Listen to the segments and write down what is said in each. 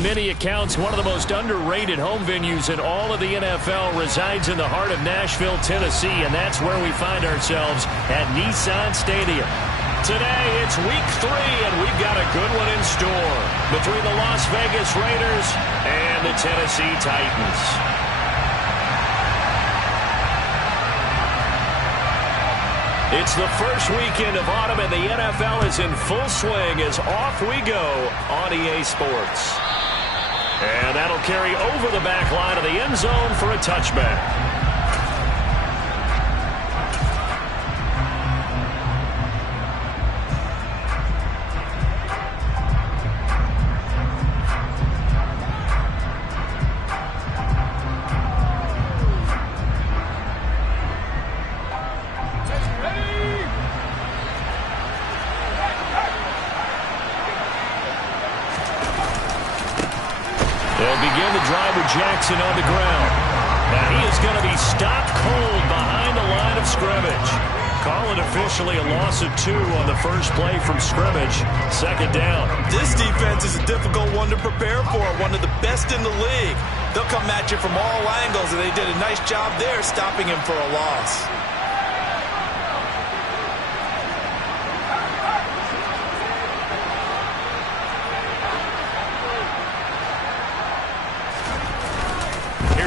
In many accounts, one of the most underrated home venues in all of the NFL resides in the heart of Nashville, Tennessee, and that's where we find ourselves at Nissan Stadium. Today, it's week 3, and we've got a good one in store between the Las Vegas Raiders and the Tennessee Titans. It's the first weekend of autumn, and the NFL is in full swing as off we go on EA Sports. And that'll carry over the back line of the end zone for a touchback. Jackson on the ground. Now he is going to be stopped cold behind the line of scrimmage. Call it officially a loss of 2 on the first play from scrimmage. Second down. This defense is a difficult one to prepare for. One of the best in the league. They'll come at you from all angles, and they did a nice job there stopping him for a loss.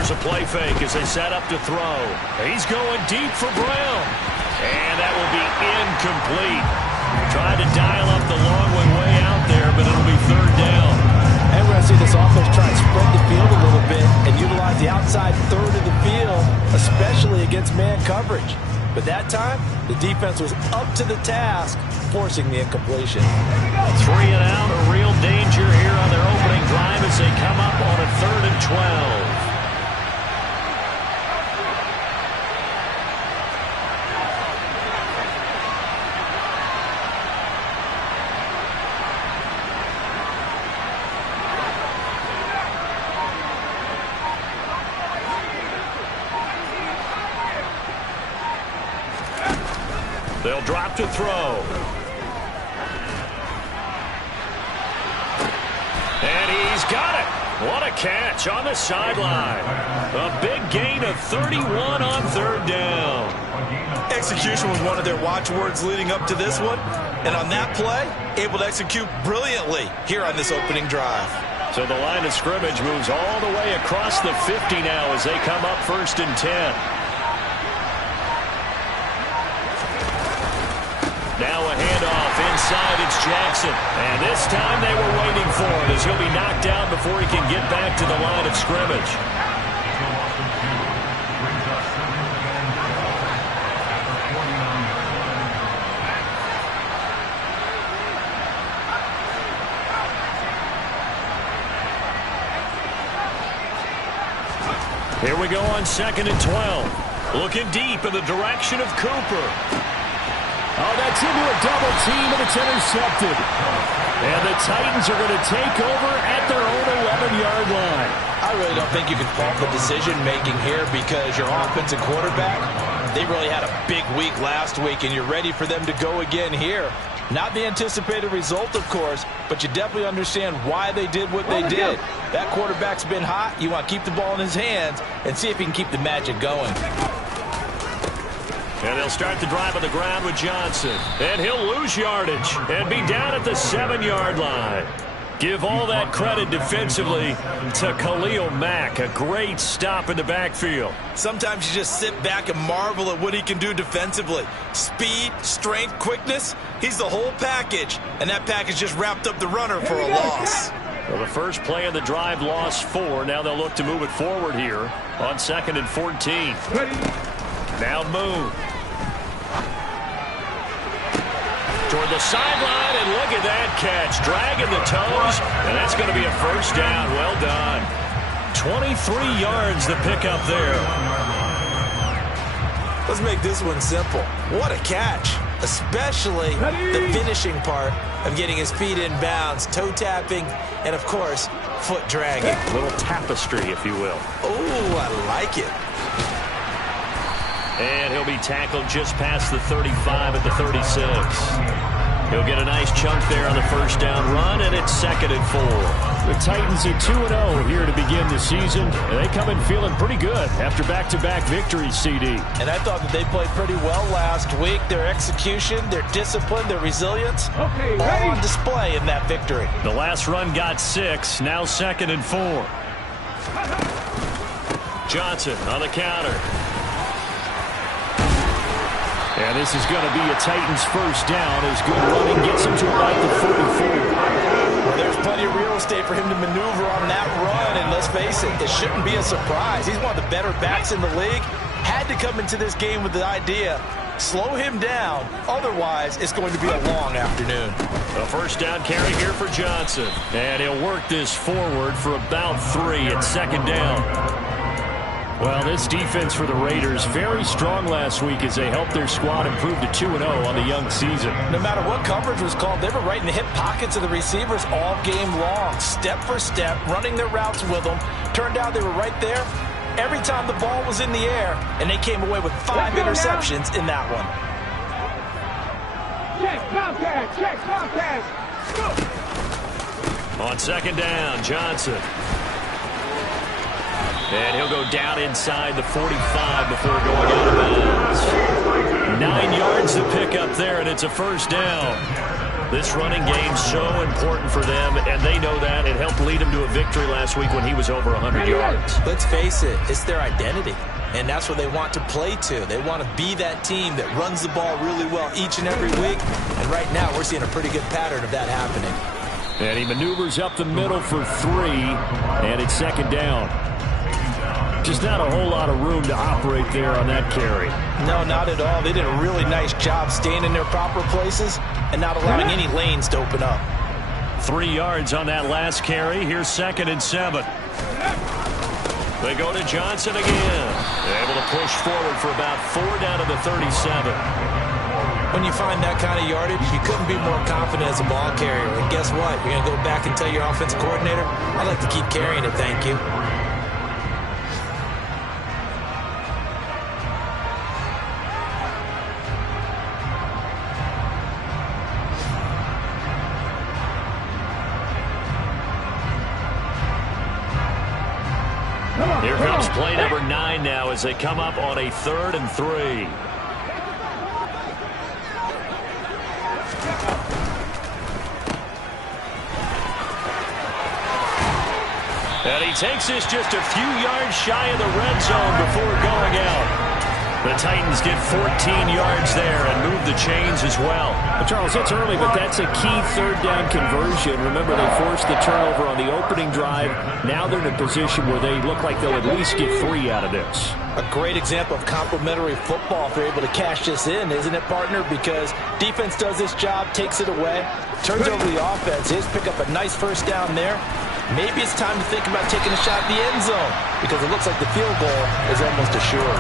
A play fake as they set up to throw. He's going deep for Brown. And that will be incomplete. Trying to dial up the long way out there, but it'll be third down. And we're going to see this offense try and spread the field a little bit and utilize the outside third of the field, especially against man coverage. But that time, the defense was up to the task, forcing the incompletion. 3 and out, a real danger here on their opening drive as they come up on a 3rd and 12. They'll drop to throw. And he's got it. What a catch on the sideline. A big gain of 31 on 3rd down. Execution was one of their watchwords leading up to this one. And on that play, able to execute brilliantly here on this opening drive. So the line of scrimmage moves all the way across the 50 now as they come up 1st and 10. Now a handoff inside, it's Jackson. And this time they were waiting for it as he'll be knocked down before he can get back to the line of scrimmage. Here we go on 2nd and 12. Looking deep in the direction of Cooper. Oh, that's into a double team, and it's intercepted. And the Titans are going to take over at their own 11-yard line. I really don't think you can fault the decision-making here because your offensive quarterback, they really had a big week last week, and you're ready for them to go again here. Not the anticipated result, of course, but you definitely understand why they did what they did. That quarterback's been hot. You want to keep the ball in his hands and see if he can keep the magic going. And they'll start the drive on the ground with Johnson. And he'll lose yardage and be down at the 7-yard line. Give all that credit defensively to Khalil Mack. A great stop in the backfield. Sometimes you just sit back and marvel at what he can do defensively. Speed, strength, quickness. He's the whole package. And that package just wrapped up the runner for a loss. Well, the first play of the drive lost 4. Now they'll look to move it forward here on 2nd and 14. Now Moon. Toward the sideline, and look at that catch. Dragging the toes, and that's going to be a first down. Well done. 23 yards to pick up there. Let's make this one simple. What a catch, especially the finishing part of getting his feet in bounds, toe tapping, and, of course, foot dragging. A little tapestry, if you will. Oh, I like it. And he'll be tackled just past the 35 at the 36. He'll get a nice chunk there on the first down run, and it's 2nd and 4. The Titans at 2-0 here to begin the season. And they come in feeling pretty good after back-to-back victories, CD. And I thought that they played pretty well last week. Their execution, their discipline, their resilience, all on display in that victory. The last run got 6, now 2nd and 4. Johnson on the counter. And this is going to be a Titans first down as good running gets him to about the 44. Well, there's plenty of real estate for him to maneuver on that run, and let's face it, it shouldn't be a surprise. He's one of the better backs in the league. Had to come into this game with the idea, slow him down, otherwise it's going to be a long afternoon. A first down carry here for Johnson, and he'll work this forward for about 3 at 2nd down. Well, this defense for the Raiders, very strong last week as they helped their squad improve to 2-0 on the young season. No matter what coverage was called, they were right in the hip pockets of the receivers all game long, step for step, running their routes with them. Turned out they were right there every time the ball was in the air, and they came away with 5 interceptions in that one. Check, Comcast. On 2nd down, Johnson. And he'll go down inside the 45 before going out of bounds. 9 yards to pick up there, and it's a first down. This running game's so important for them, and they know that. It helped lead them to a victory last week when he was over 100 yards. Let's face it, it's their identity, and that's what they want to play to. They want to be that team that runs the ball really well each and every week, and right now we're seeing a pretty good pattern of that happening. And he maneuvers up the middle for 3, and it's 2nd down. Just not a whole lot of room to operate there on that carry. No, not at all. They did a really nice job staying in their proper places and not allowing any lanes to open up. 3 yards on that last carry. Here's 2nd and 7. They go to Johnson again. They're able to push forward for about 4 down to the 37. When you find that kind of yardage, you couldn't be more confident as a ball carrier. And guess what? You're going to go back and tell your offensive coordinator, I'd like to keep carrying it, thank you. Here comes play number 9 now as they come up on a 3rd and 3. And he takes this just a few yards shy of the red zone before going out. The Titans get 14 yards there and move the chains as well. Charles, it's early, but that's a key 3rd down conversion. Remember, they forced the turnover on the opening drive. Now they're in a position where they look like they'll at least get 3 out of this. A great example of complementary football if they're able to cash this in, isn't it, partner? Because defense does this job, takes it away, turns over the offense. Here's pick up a nice first down there. Maybe it's time to think about taking a shot at the end zone because it looks like the field goal is almost assured.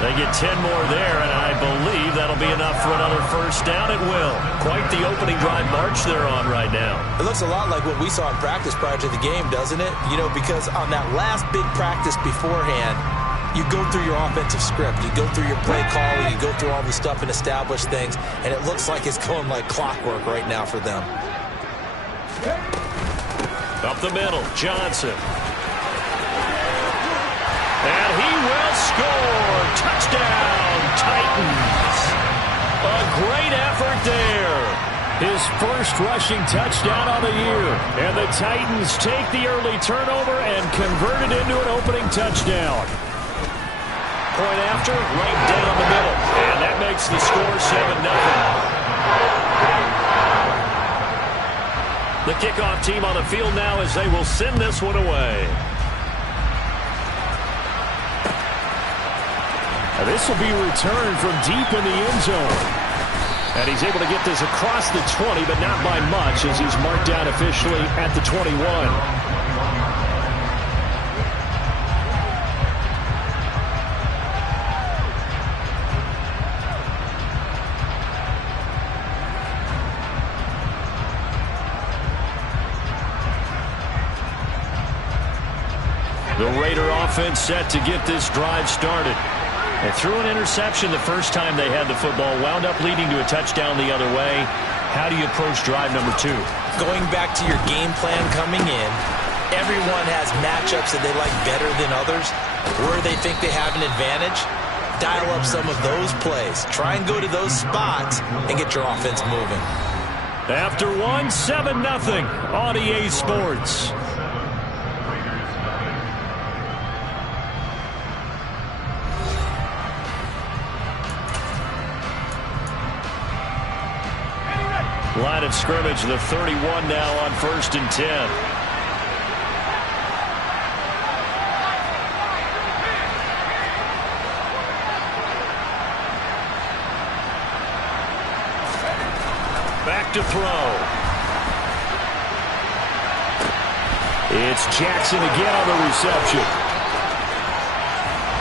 They get 10 more there, and I believe that'll be enough for another first down. It will. Quite the opening drive march they're on right now. It looks a lot like what we saw in practice prior to the game, doesn't it? You know, because on that last big practice beforehand, you go through your offensive script. You go through your play calling. You go through all the stuff and establish things, and it looks like it's going like clockwork right now for them. Up the middle, Johnson. And he will score. Touchdown, Titans. A great effort there. His first rushing touchdown on the year. And the Titans take the early turnover and convert it into an opening touchdown. Point after, right down the middle. And that makes the score 7-0. The kickoff team on the field now as they will send this one away. This will be returned from deep in the end zone. And he's able to get this across the 20, but not by much as he's marked down officially at the 21. The Raider offense set to get this drive started. They threw an interception the first time they had the football, wound up leading to a touchdown the other way. How do you approach drive number 2? Going back to your game plan coming in, everyone has matchups that they like better than others. Where they think they have an advantage, dial up some of those plays. Try and go to those spots and get your offense moving. After 1, 7-0 on EA Sports. Line of scrimmage, the 31 now on 1st and 10. Back to throw. It's Jackson again on the reception.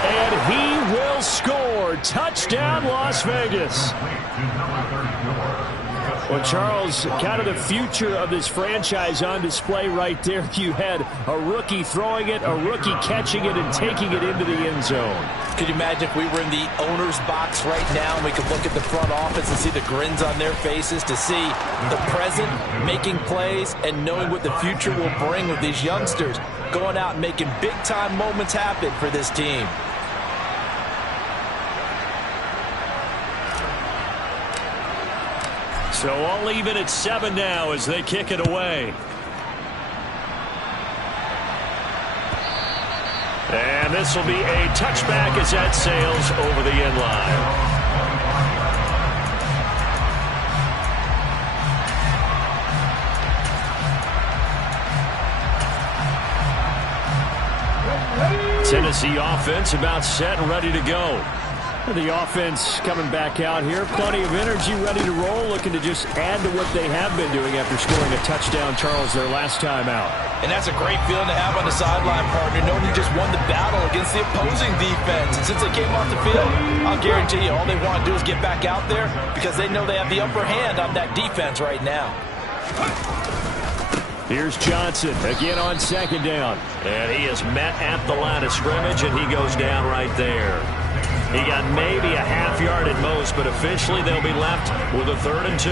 And he will score. Touchdown, Las Vegas. Well, Charles, kind of the future of this franchise on display right there. You had a rookie throwing it, a rookie catching it, and taking it into the end zone. Could you imagine if we were in the owner's box right now and we could look at the front office and see the grins on their faces, to see the present making plays and knowing what the future will bring with these youngsters going out and making big-time moments happen for this team. So all even at 7 now as they kick it away. And this will be a touchback as that sails over the end line. Tennessee offense about set and ready to go. The offense coming back out here. Plenty of energy, ready to roll, looking to just add to what they have been doing after scoring a touchdown, Charles, their last time out. And that's a great feeling to have on the sideline, partner, knowing you just won the battle against the opposing defense. And since they came off the field, I'll guarantee you all they want to do is get back out there because they know they have the upper hand on that defense right now. Here's Johnson again on 2nd down. And he is met at the line of scrimmage, and he goes down right there. He got maybe a half yard at most, but officially they'll be left with a 3rd and 2.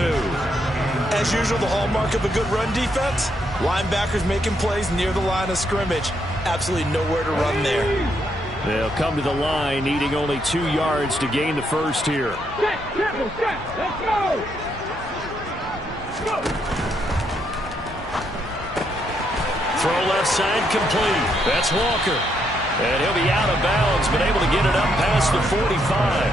As usual, the hallmark of a good run defense, linebackers making plays near the line of scrimmage. Absolutely nowhere to run there. They'll come to the line, needing only 2 yards to gain the first here. Set, triple, set, let's go! Go! Throw left side complete. That's Walker. And he'll be out of bounds, but able to get it up past the 45.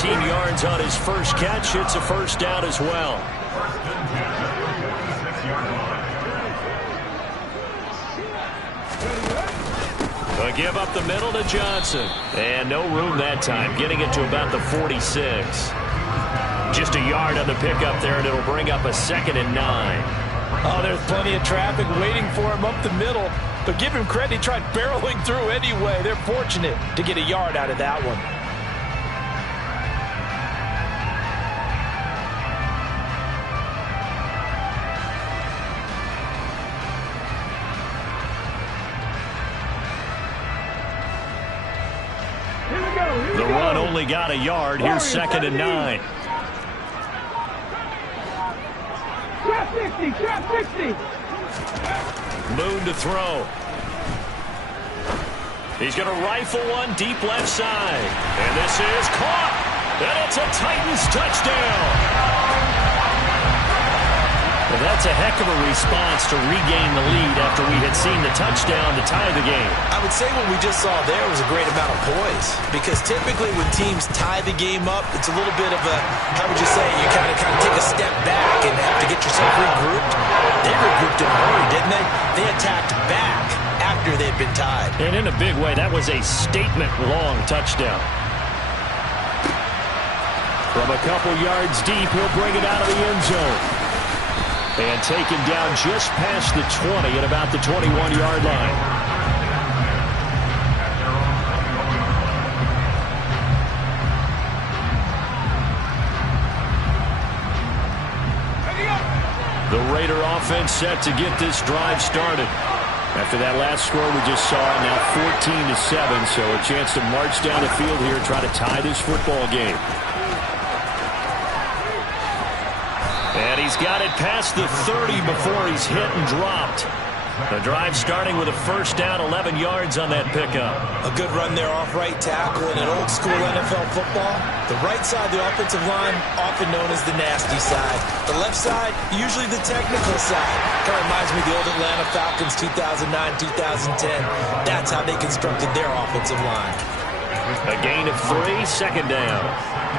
13 yards on his first catch. It's a first down as well. A give up the middle to Johnson. And no room that time, getting it to about the 46. Just a yard on the pickup there, and it'll bring up a 2nd and 9. Oh, there's plenty of traffic waiting for him up the middle. But give him credit, he tried barreling through anyway. They're fortunate to get a yard out of that one. The run only got a yard. Here's 2nd and 9. Trap 60, trap 60! Moon to throw. He's going to rifle one deep left side. And this is caught. And it's a Titans touchdown. Well, that's a heck of a response to regain the lead after we had seen the touchdown to tie the game. I would say what we just saw there was a great amount of poise. Because typically when teams tie the game up, it's a little bit of a, how would you say, you kind of take a step back and have to get yourself regrouped. They regrouped in a hurry, didn't they? They attacked back after they'd been tied. And in a big way, that was a statement-long touchdown. From a couple yards deep, he'll bring it out of the end zone. And taken down just past the 20 at about the 21-yard line. The Raider offense set to get this drive started. After that last score we just saw, now 14-7, so a chance to march down the field here and try to tie this football game. he's got it past the 30 before he's hit and dropped. The drive starting with a first down, 11 yards on that pickup. A good run there off right tackle in an old school NFL football. The right side, the offensive line, often known as the nasty side. The left side, usually the technical side. Kind of reminds me of the old Atlanta Falcons 2009-2010. That's how they constructed their offensive line. A gain of 3, second down.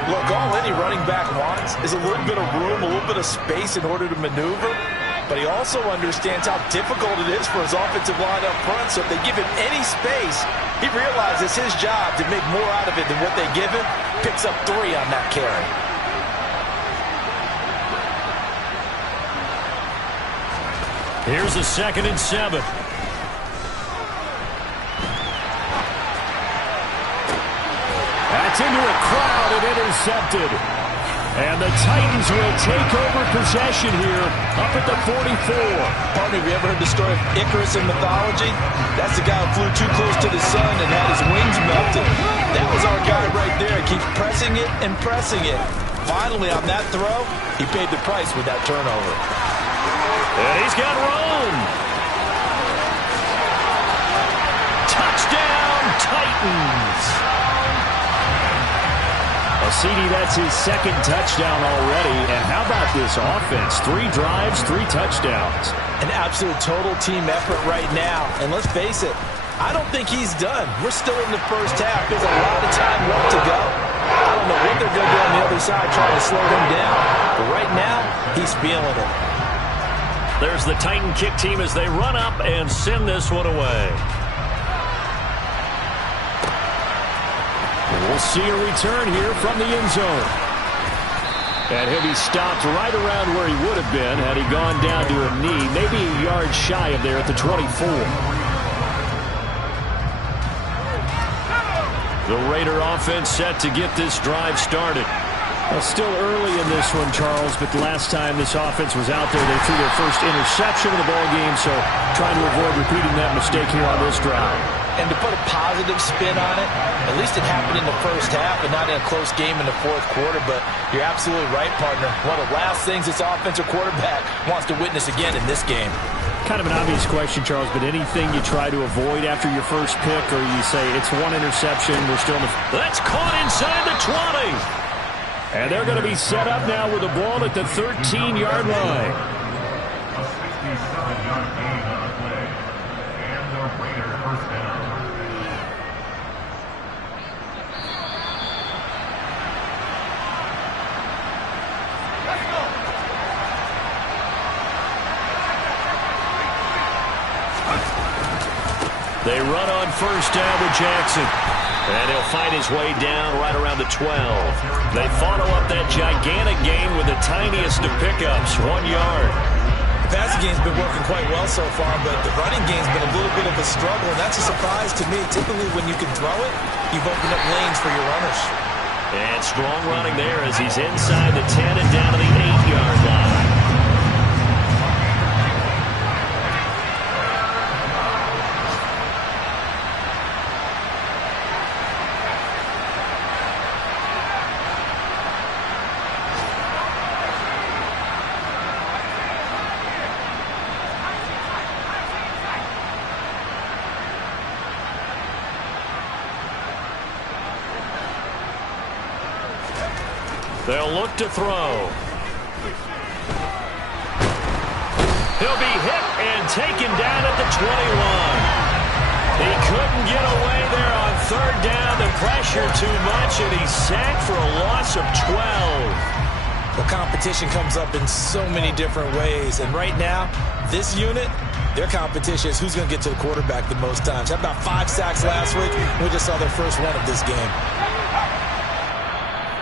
Look, all any running back wants is a little bit of room, a little bit of space in order to maneuver. But he also understands how difficult it is for his offensive line up front. So if they give him any space, he realizes his job to make more out of it than what they give him. Picks up 3 on that carry. Here's a 2nd and 7. That's into a crowd and intercepted. And the Titans will take over possession here up at the 44. Partner, have you ever heard the story of Icarus in mythology? That's the guy who flew too close to the sun and had his wings melted. That was our guy right there. Keeps pressing it and pressing it. Finally, on that throw, he paid the price with that turnover. And he's got room. Touchdown, Titans. CD, that's his 2nd touchdown already. And how about this offense? 3 drives, 3 touchdowns. An absolute total team effort right now. And let's face it, I don't think he's done. We're still in the first half. There's a lot of time left to go. I don't know what they're going to do on the other side trying to slow him down. But right now, he's feeling it. There's the Titan kick team as they run up and send this one away. We'll see a return here from the end zone. And he'll be stopped right around where he would have been had he gone down to a knee, maybe a yard shy of there at the 24. The Raider offense set to get this drive started. Well, still early in this one, Charles, but the last time this offense was out there, they threw their first interception of the ball game, so trying to avoid repeating that mistake here on this drive. And to put a positive spin on it, at least it happened in the first half and not in a close game in the fourth quarter. But you're absolutely right, partner. One of the last things this offensive quarterback wants to witness again in this game. Kind of an obvious question, Charles, but anything you try to avoid after your first pick, or you say it's 1 interception, we're still in the... That's caught inside the 20. And they're going to be set up now with the ball at the 13-yard line. They run on first down with Jackson. And he'll fight his way down right around the 12. They follow up that gigantic gain with the tiniest of pickups, 1 yard. The passing game's been working quite well so far, but the running game's been a little bit of a struggle, and that's a surprise to me. Typically, when you can throw it, you've opened up lanes for your runners. And strong running there as he's inside the 10 and down to the 8-yard line. They'll look to throw. He'll be hit and taken down at the 21. He couldn't get away there on third down. The pressure too much, and he's sacked for a loss of 12. The competition comes up in so many different ways, and right now, this unit, their competition is who's going to get to the quarterback the most times. How about 5 sacks last week? We just saw their first one of this game.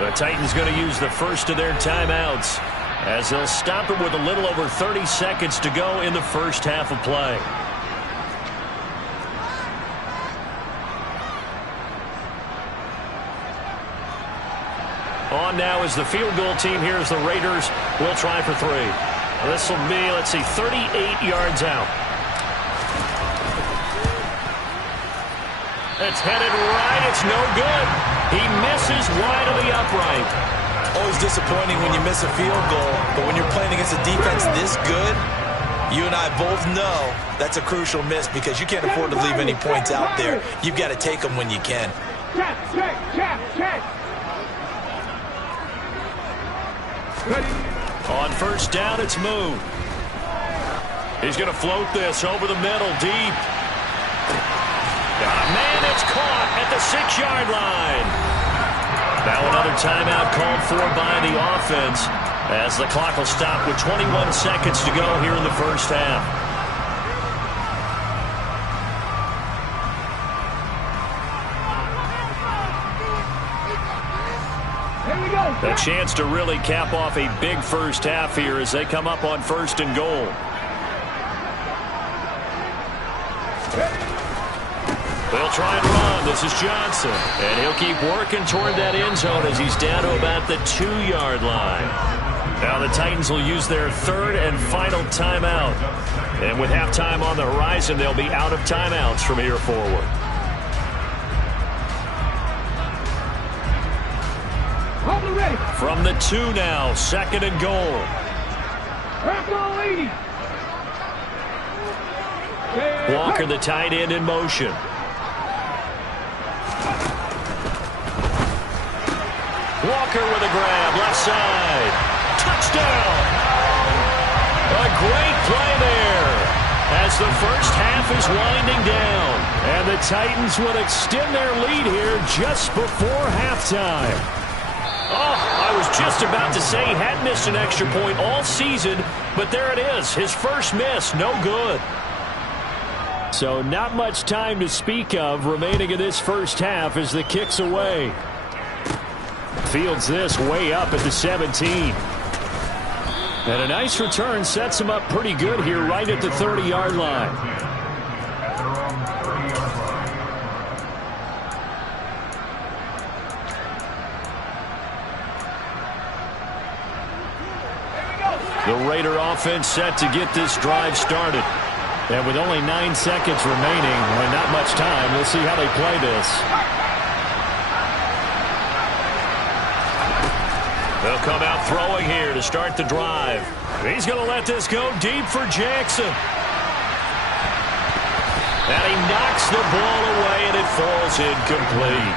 The Titans going to use the first of their timeouts as they'll stop it with a little over 30 seconds to go in the first half of play. On now is the field goal team here as the Raiders will try for 3. This will be, let's see, 38 yards out. It's headed right. It's no good. He misses wide of the upright. Always disappointing when you miss a field goal, but when you're playing against a defense this good, you and I both know that's a crucial miss because you can't afford to leave any points out there. You've got to take them when you can. Check. On first down, it's moved. He's going to float this over the middle, deep. Man, it's caught at the 6-yard line. Now another timeout called for by the offense as the clock will stop with 21 seconds to go here in the first half. A chance to really cap off a big first half here as they come up on first and goal. They'll try and run. This is Johnson. And he'll keep working toward that end zone as he's down to about the 2-yard line. Now the Titans will use their third and final timeout. And with halftime on the horizon, they'll be out of timeouts from here forward. From the 2 now, second and goal. Walker, the tight end, in motion. Walker with a grab, left side. Touchdown! A great play there as the first half is winding down. And the Titans would extend their lead here just before halftime. Oh, I was just about to say he had missed an extra point all season, but there it is. His first miss, no good. So not much time to speak of remaining in this first half as the kick's away. Fields this way up at the 17. And a nice return sets him up pretty good here right at the 30-yard line. The Raider offense set to get this drive started. And with only 9 seconds remaining and not much time, we'll see how they play this. They'll come out throwing here to start the drive. He's going to let this go deep for Jackson. And he knocks the ball away, and it falls incomplete.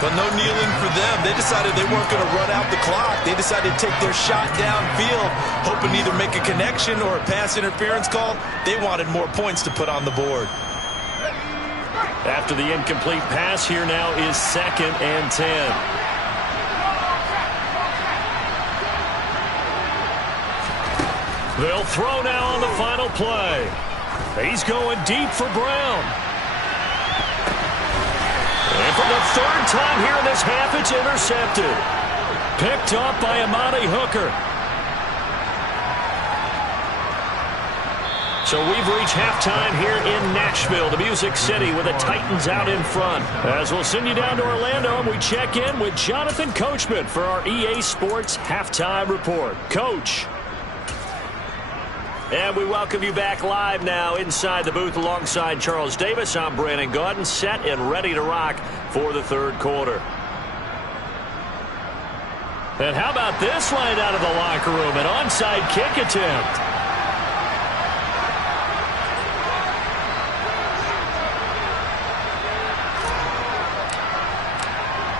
But no kneeling for them. They decided they weren't going to run out the clock. They decided to take their shot downfield, hoping to either make a connection or a pass interference call. They wanted more points to put on the board. After the incomplete pass, here now is second and 10. They'll throw now on the final play. He's going deep for Brown. And for the third time here in this half, it's intercepted. Picked up by Amani Hooker. So we've reached halftime here in Nashville, the Music City, with the Titans out in front. As we'll send you down to Orlando, and we check in with Jonathan Coachman for our EA Sports Halftime Report. Coach. And we welcome you back live now inside the booth alongside Charles Davis. I'm Brandon Gaudin, set and ready to rock for the third quarter. And how about this line out of the locker room? An onside kick attempt.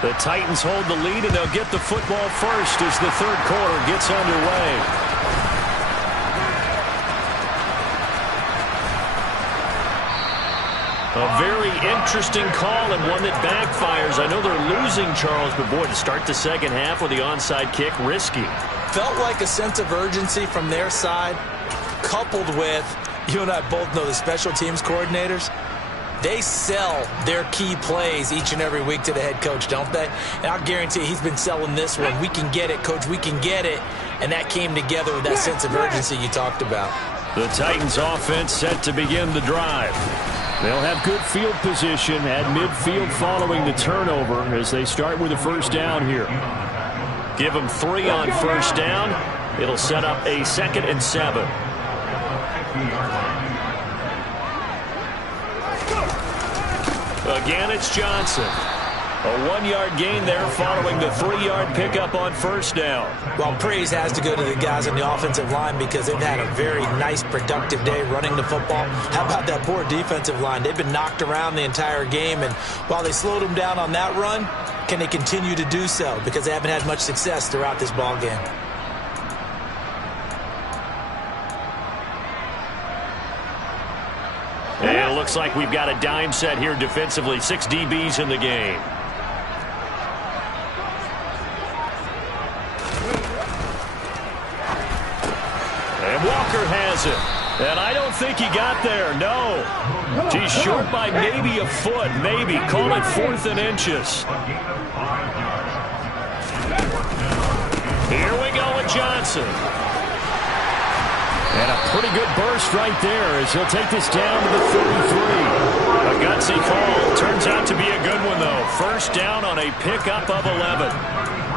The Titans hold the lead, and they'll get the football first as the third quarter gets underway. A very interesting call and one that backfires. I know they're losing, Charles, but boy, to start the second half with the onside kick, risky. Felt like a sense of urgency from their side, coupled with, you and I both know the special teams coordinators, they sell their key plays each and every week to the head coach, don't they? And I'll guarantee he's been selling this one. We can get it, coach, we can get it. And that came together with that sense of urgency you talked about. The Titans offense set to begin the drive. They'll have good field position at midfield following the turnover as they start with a first down here. Give them 3 on first down. It'll set up a 2nd and 7. Again, it's Johnson. A 1-yard gain there following the 3-yard pickup on first down. Well, praise has to go to the guys on the offensive line because they've had a very nice, productive day running the football. How about that poor defensive line? They've been knocked around the entire game, and while they slowed them down on that run, can they continue to do so? Because they haven't had much success throughout this ball game. And it looks like we've got a dime set here defensively. 6 DBs in the game. And Walker has it. And I don't think he got there, no. He's short by maybe a foot, maybe. Call it 4th and inches. Here we go with Johnson. And a pretty good burst right there as he'll take this down to the 33. A gutsy call. Turns out to be a good one, though. First down on a pickup of 11.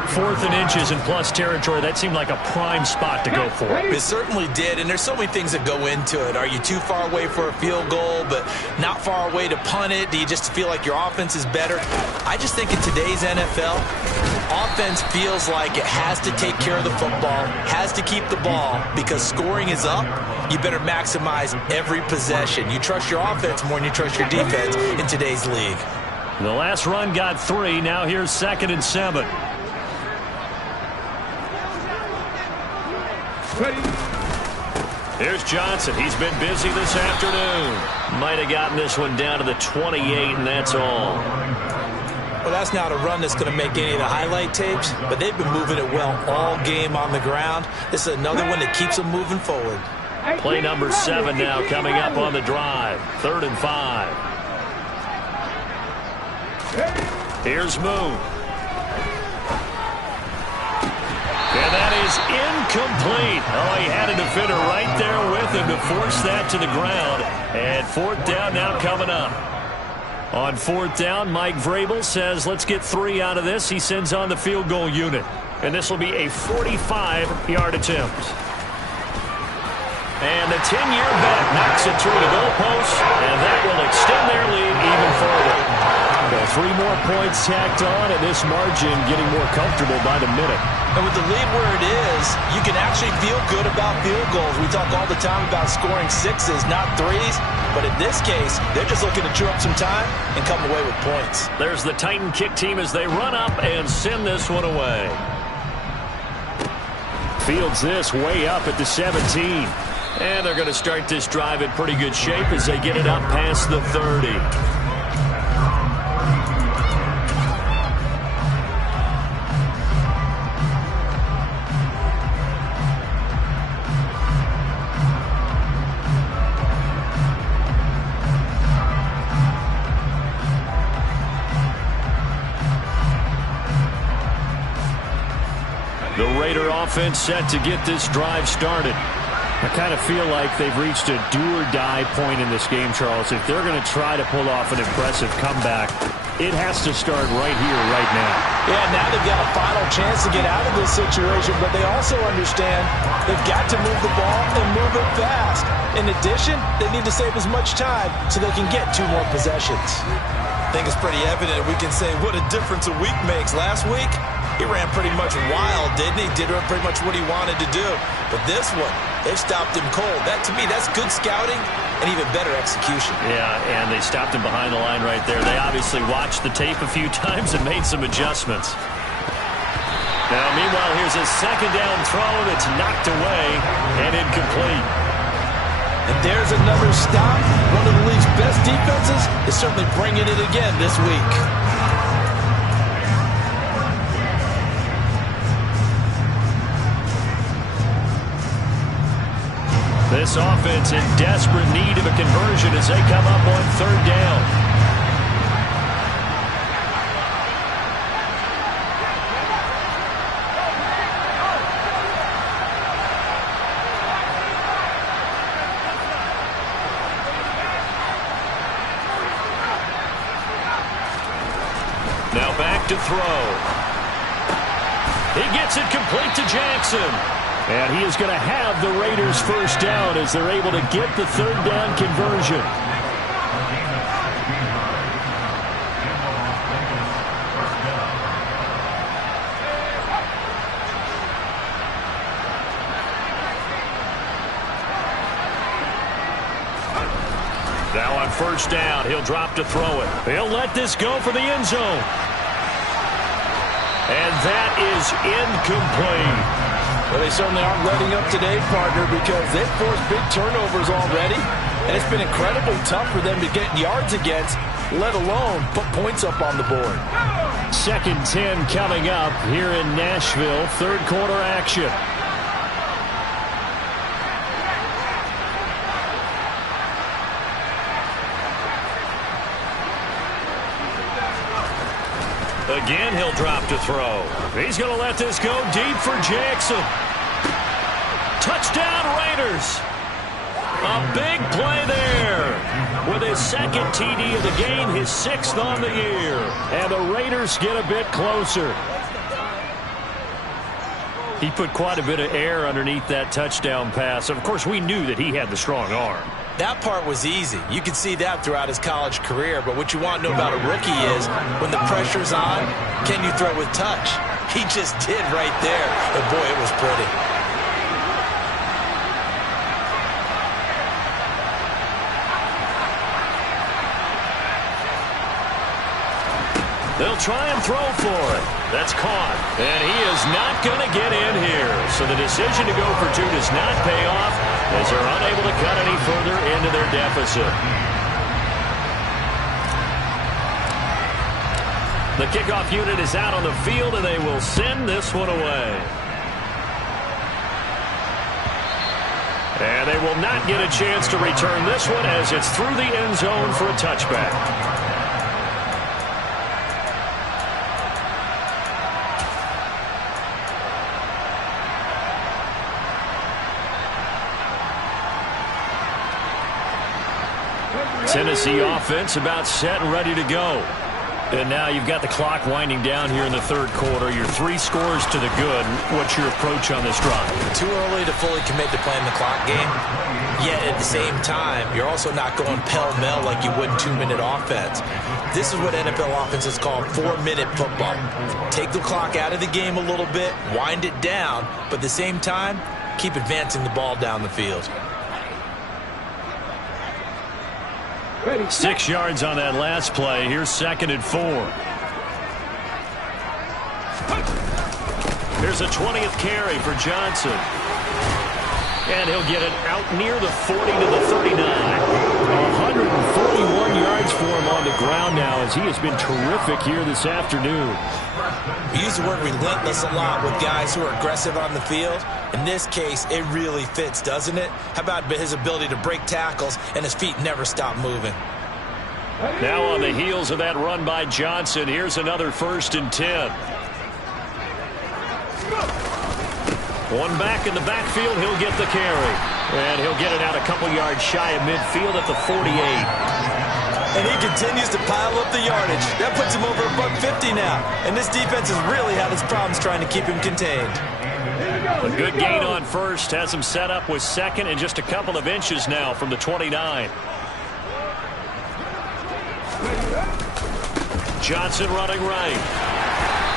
4th and inches in plus territory. That seemed like a prime spot to go for. It certainly did, and there's so many things that go into it. Are you too far away for a field goal, but not far away to punt it? Do you just feel like your offense is better? I just think in today's NFL, offense feels like it has to take care of the football, has to keep the ball, because scoring is up. You better maximize every possession. You trust your offense more than you trust your defense in today's league. The last run got 3. Now here's 2nd and 7. Here's Johnson. He's been busy this afternoon. Might have gotten this one down to the 28, and that's all. Well, that's not a run that's going to make any of the highlight tapes, but they've been moving it well all game on the ground. This is another one that keeps them moving forward. Play number 7 now coming up on the drive. 3rd and 5. Here's Moon. And that is incomplete. Oh, he had a defender right there with him to force that to the ground. And 4th down now coming up. On 4th down, Mike Vrabel says, let's get 3 out of this. He sends on the field goal unit. And this will be a 45-yard attempt. And the 10-year vet knocks it through the goalpost, and that will extend their lead even further. So 3 more points tacked on, and this margin getting more comfortable by the minute. And with the lead where it is, you can actually feel good about field goals. We talk all the time about scoring 6s, not 3s. But in this case, they're just looking to chew up some time and come away with points. There's the Titan kick team as they run up and send this one away. Fields this way up at the 17. And they're going to start this drive in pretty good shape as they get it up past the 30. The Raider offense set to get this drive started. I kind of feel like they've reached a do-or-die point in this game, Charles. If they're going to try to pull off an impressive comeback, it has to start right here, right now. Yeah, now they've got a final chance to get out of this situation, but they also understand they've got to move the ball and move it fast. In addition, they need to save as much time so they can get 2 more possessions. I think it's pretty evident we can say what a difference a week makes. Last week, he ran pretty much wild, didn't he? Did pretty much what he wanted to do. But this one, they've stopped him cold. That, to me, that's good scouting and even better execution. Yeah, and they stopped him behind the line right there. They obviously watched the tape a few times and made some adjustments. Now, meanwhile, here's a 2nd down throw that's knocked away and incomplete. And there's another stop. One of the league's best defenses is certainly bringing it again this week. This offense in desperate need of a conversion as they come up on 3rd down. Now back to throw. He gets it complete to Jackson. And he is going to have the Raiders' first down as they're able to get the 3rd down conversion. first down. He'll drop to throw it. He'll let this go for the end zone. And that is incomplete. Well, they certainly aren't letting up today, partner, because they've forced big turnovers already. And it's been incredibly tough for them to get yards against, let alone put points up on the board. 2nd 10 coming up here in Nashville. Third quarter action. Again, he'll drop to throw. He's going to let this go deep for Jackson. Touchdown, Raiders. A big play there. With his 2nd TD of the game, his 6th on the year. And the Raiders get a bit closer. He put quite a bit of air underneath that touchdown pass. Of course, we knew that he had the strong arm. That part was easy. You could see that throughout his college career. But what you want to know about a rookie is when the pressure's on, can you throw with touch? He just did right there. And boy, it was pretty. They'll try and throw for it. That's caught. And he is not going to get in here. So the decision to go for 2 does not pay off as they're unable to cut any further into their deficit. The kickoff unit is out on the field, and they will send this one away. And they will not get a chance to return this one as it's through the end zone for a touchback. Tennessee offense about set and ready to go. And now you've got the clock winding down here in the third quarter. You're 3 scores to the good. What's your approach on this drive? Too early to fully commit to playing the clock game. Yet at the same time, you're also not going pell-mell like you would 2-minute offense. This is what NFL offenses call 4-minute football. Take the clock out of the game a little bit, wind it down, but at the same time, keep advancing the ball down the field. 6 yards on that last play. Here's 2nd and 4. Here's a 20th carry for Johnson. And he'll get it out near the 40 to the 39. 141 yards for him on the ground now as he has been terrific here this afternoon. We use the word relentless a lot with guys who are aggressive on the field. In this case, it really fits, doesn't it? How about his ability to break tackles and his feet never stop moving? Now on the heels of that run by Johnson, here's another 1st and 10. One back in the backfield, he'll get the carry. And he'll get it out a couple yards shy of midfield at the 48. And he continues to pile up the yardage. That puts him over $150 now. And this defense has really had its problems trying to keep him contained. A good gain on first has him set up with 2nd and just a couple of inches now from the 29. Johnson running right.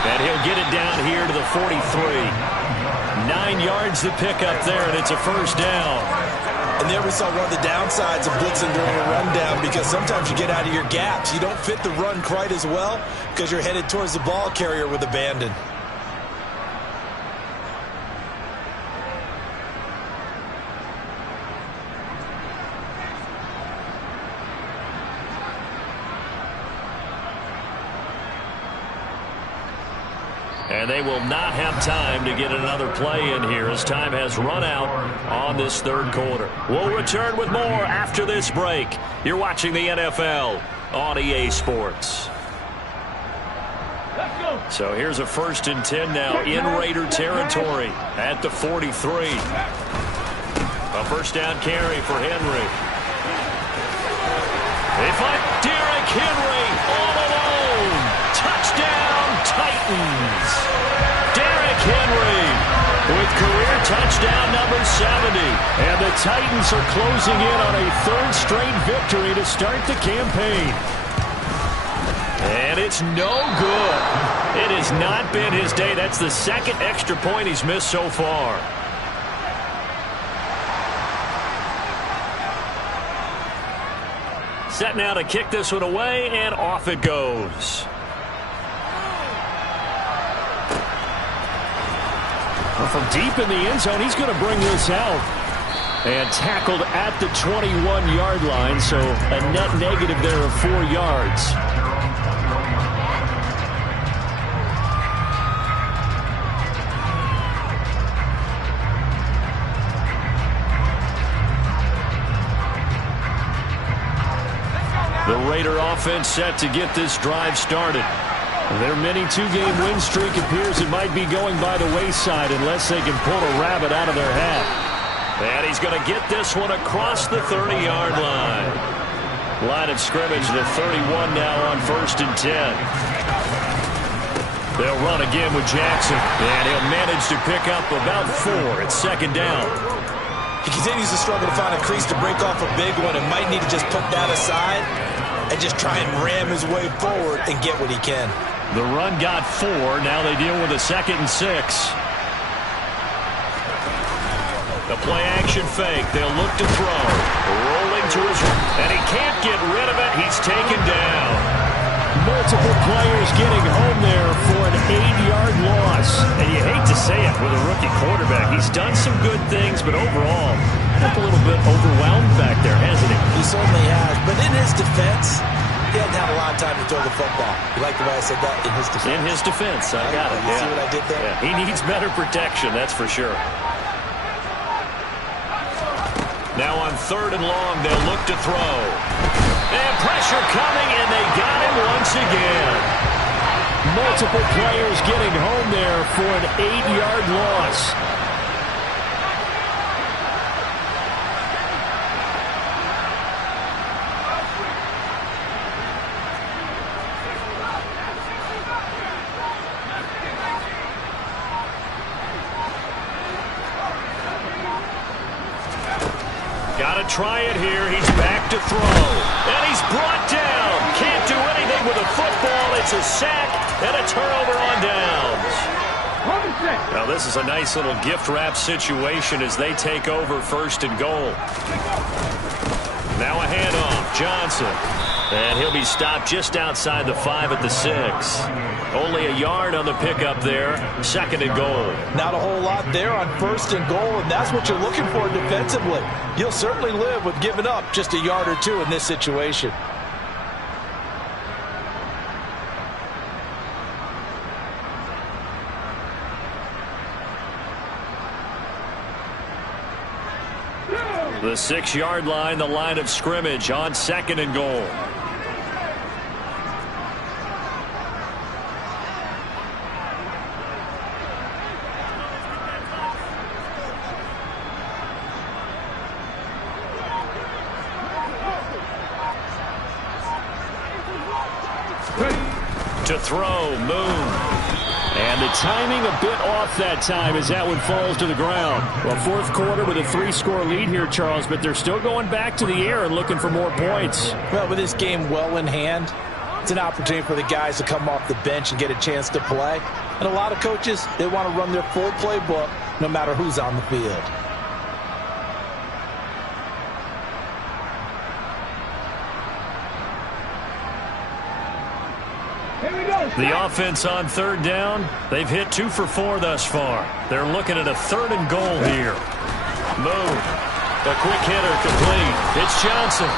And he'll get it down here to the 43. 9 yards to pick up there, and it's a first down. And there we saw one of the downsides of blitzing during a rundown, because sometimes you get out of your gaps. You don't fit the run quite as well because you're headed towards the ball carrier with abandon. And they will not have time to get another play in here as time has run out on this third quarter. We'll return with more after this break. You're watching the NFL on EA Sports. So here's a 1st and 10 now in Raider territory at the 43. A first down carry for Henry. They find Derrick Henry all alone. Touchdown, Titans. Derrick Henry with career touchdown number 70. And the Titans are closing in on a 3rd straight victory to start the campaign. And it's no good. It has not been his day. That's the 2nd extra point he's missed so far. set now to kick this one away, and off it goes. Well, from deep in the end zone, he's going to bring this out. And tackled at the 21-yard line, so a net negative there of 4 yards. The Raider offense set to get this drive started. Their mini two-game win streak appears it might be going by the wayside unless they can pull a rabbit out of their hat. And he's going to get this one across the 30-yard line. Line of scrimmage, the 31 now on 1st and 10. They'll run again with Jackson, and he'll manage to pick up about 4 at 2nd down. He continues to struggle to find a crease to break off a big one and might need to just put that aside and just try and ram his way forward and get what he can. The run got 4. Now they deal with a 2nd and 6. The play-action fake. They'll look to throw. Rolling to his right. And he can't get rid of it. He's taken down. Multiple players getting home there for an 8-yard loss. And you hate to say it with a rookie quarterback. He's done some good things, but overall, a little bit overwhelmed back there, hasn't he? He certainly has. But in his defense, he hasn't had a lot of time to throw the football. You like the way I said that? In his defense. In his defense. I got it. You see what I did there? Yeah. He needs better protection, that's for sure. Now on 3rd and long, they'll look to throw. And pressure coming, and they got him once again. Multiple players getting home there for an 8-yard loss. Got to try it here. He's back to throw. And he's brought down. Can't do anything with a football. It's a sack and a turnover on downs. Now this is a nice little gift wrap situation as they take over 1st and goal. Now a handoff. Johnson. And he'll be stopped just outside the 5 at the 6. Only a yard on the pickup there. 2nd and goal. Not a whole lot there on 1st and goal, and that's what you're looking for defensively. You'll certainly live with giving up just a yard or 2 in this situation. The 6-yard line, the line of scrimmage on 2nd and goal. To throw, Moon. And the timing a bit off that time as that one falls to the ground. Well, 4th quarter with a 3-score lead here, Charles, but they're still going back to the air and looking for more points. Well, with this game well in hand, it's an opportunity for the guys to come off the bench and get a chance to play. And a lot of coaches, they want to run their full playbook no matter who's on the field. The offense on 3rd down, they've hit 2 for 4 thus far. They're looking at a 3rd and goal here. Moon, a quick hitter complete. It's Johnson.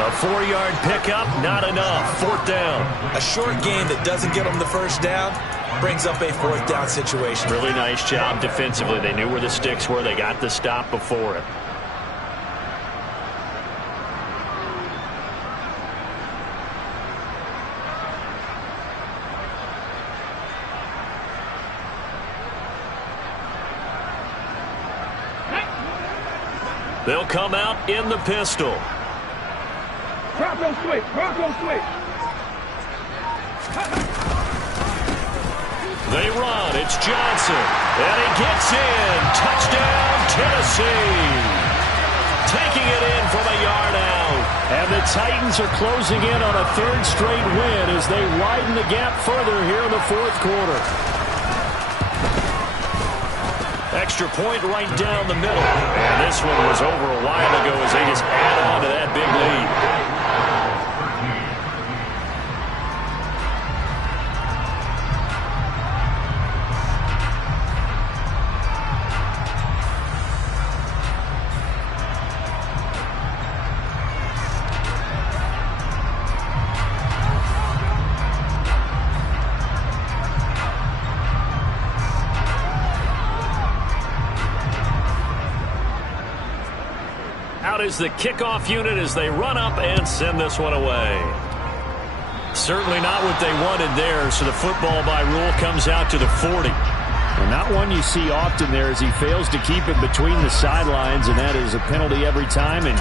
A 4-yard pickup, not enough. 4th down. A short game that doesn't get them the 1st down brings up a 4th down situation. Really nice job defensively. They knew where the sticks were. They got the stop before it. They'll come out in the pistol. Bronco switch. Bronco switch. They run. It's Johnson. And he gets in. Touchdown, Tennessee. Taking it in from a yard out. And the Titans are closing in on a 3rd straight win as they widen the gap further here in the 4th quarter. Extra point right down the middle. And this one was over a while ago as they just add on to that big lead. Out is the kickoff unit as they run up and send this one away. Certainly not what they wanted there, so the football by rule comes out to the 40. And not one you see often there as he fails to keep it between the sidelines, and that is a penalty every time and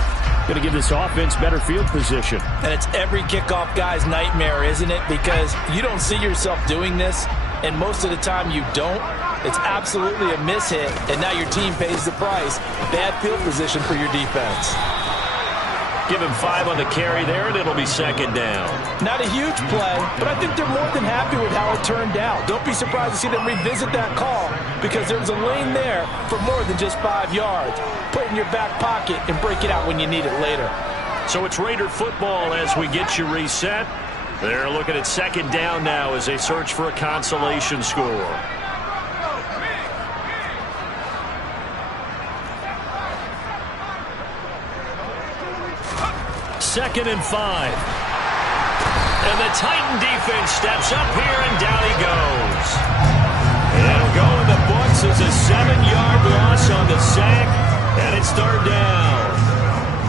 going to give this offense better field position. And it's every kickoff guy's nightmare, isn't it? Because you don't see yourself doing this, and most of the time you don't. It's absolutely a mishit, and now your team pays the price. Bad field position for your defense. Give him 5 on the carry there, and it'll be second down. Not a huge play, but I think they're more than happy with how it turned out. Don't be surprised to see them revisit that call because there was a lane there for more than just 5 yards. Put it in your back pocket and break it out when you need it later. So it's Raider football as we get you reset. They're looking at second down now as they search for a consolation score. Second and 5. And the Titan defense steps up here, and down he goes. It'll go in the books as a 7-yard loss on the sack, and it's third down.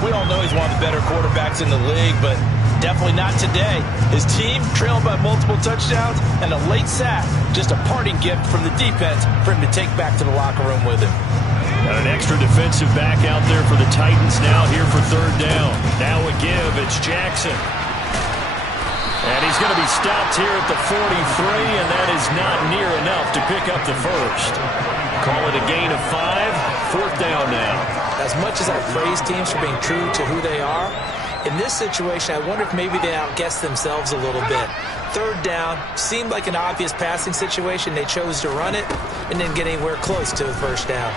We all know he's one of the better quarterbacks in the league, but definitely not today. His team trailed by multiple touchdowns, and a late sack, just a parting gift from the defense for him to take back to the locker room with him. Got an extra defensive back out there for the Titans now here for third down. Now a give, it's Jackson. And he's going to be stopped here at the 43, and that is not near enough to pick up the first. Call it a gain of 5, fourth down now. As much as I praise teams for being true to who they are, in this situation, I wonder if maybe they outguessed themselves a little bit. Third down seemed like an obvious passing situation. They chose to run it and didn't get anywhere close to the first down.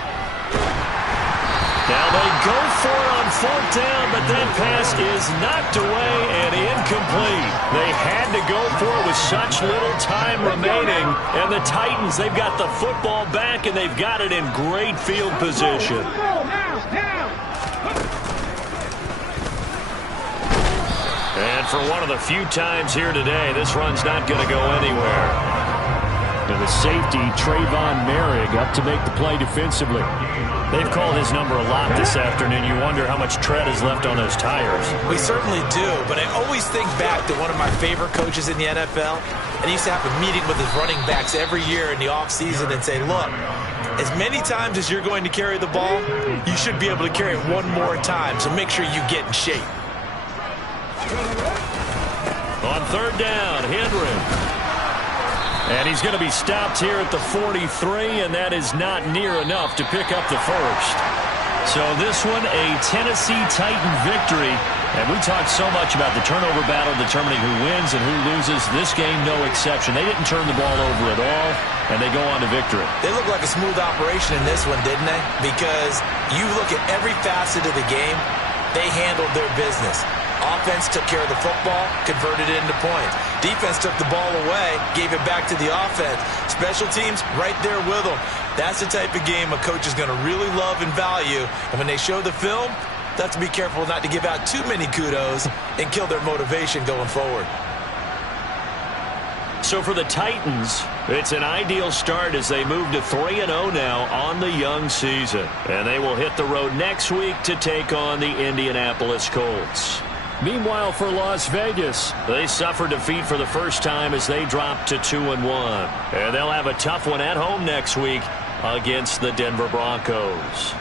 Now they go for it on fourth down, but that pass is knocked away and incomplete. They had to go for it with such little time remaining. And the Titans, they've got the football back, and they've got it in great field position. And for one of the few times here today, this run's not going to go anywhere. And the safety, Trayvon Merrick, up to make the play defensively. They've called his number a lot this afternoon. You wonder how much tread is left on those tires. We certainly do, but I always think back to one of my favorite coaches in the NFL, and he used to have a meeting with his running backs every year in the offseason and say, look, as many times as you're going to carry the ball, you should be able to carry it one more time, so make sure you get in shape. On third down, Henry. And he's going to be stopped here at the 43, and that is not near enough to pick up the first. So this one, a Tennessee Titan victory. And we talked so much about the turnover battle determining who wins and who loses. This game, no exception. They didn't turn the ball over at all, and they go on to victory. They look like a smooth operation in this one, didn't they? Because you look at every facet of the game, they handled their business. Offense took care of the football, converted it into points. Defense took the ball away, gave it back to the offense. Special teams right there with them. That's the type of game a coach is going to really love and value. And when they show the film, they have to be careful not to give out too many kudos and kill their motivation going forward. So for the Titans, it's an ideal start as they move to 3-0 now on the young season. And they will hit the road next week to take on the Indianapolis Colts. Meanwhile, for Las Vegas, they suffered defeat for the first time as they dropped to 2-1. And they'll have a tough one at home next week against the Denver Broncos.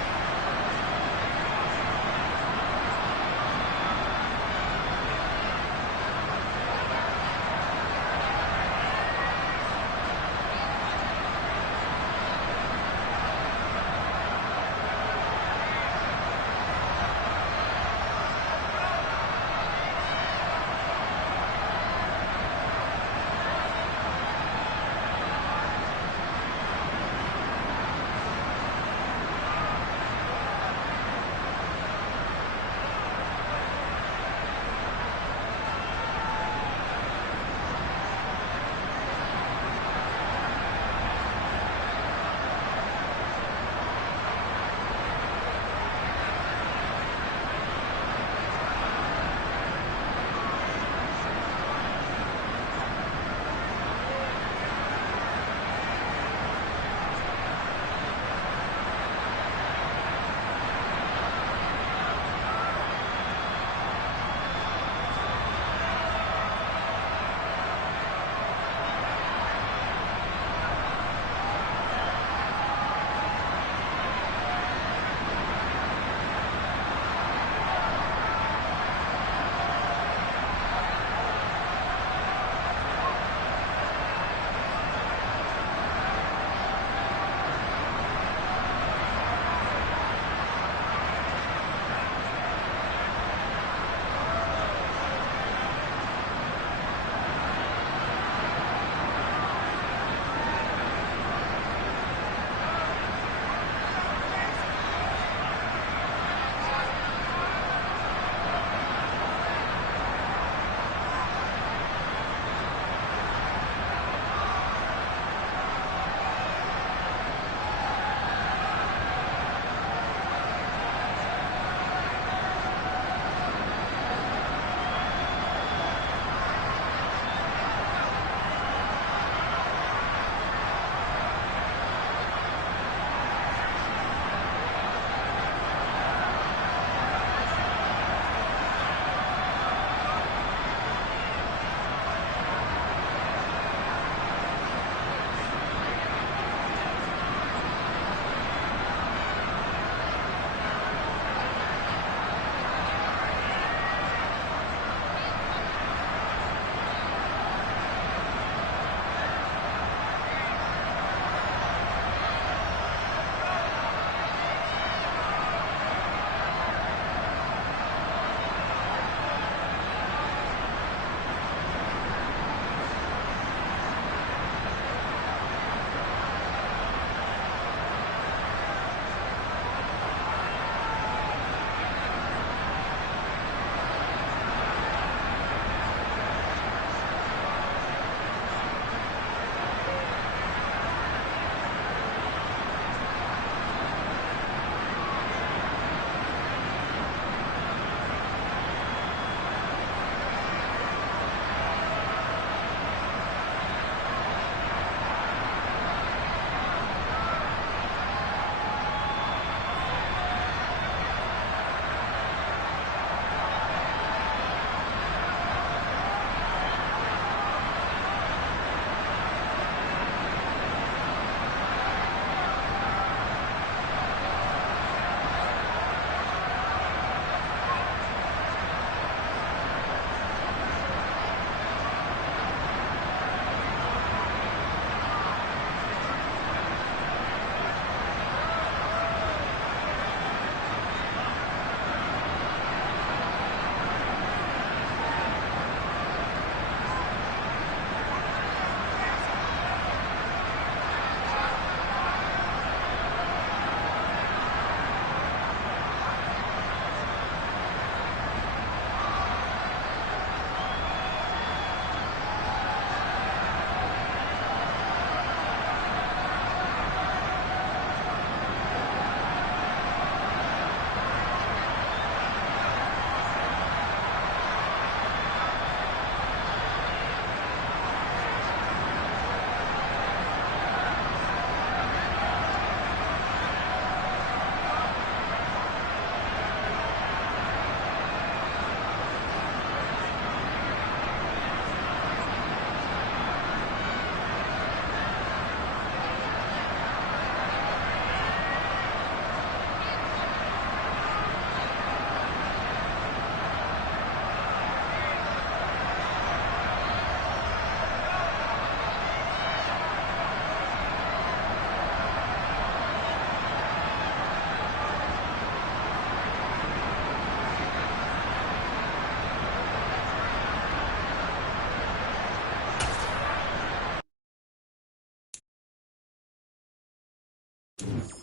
switch.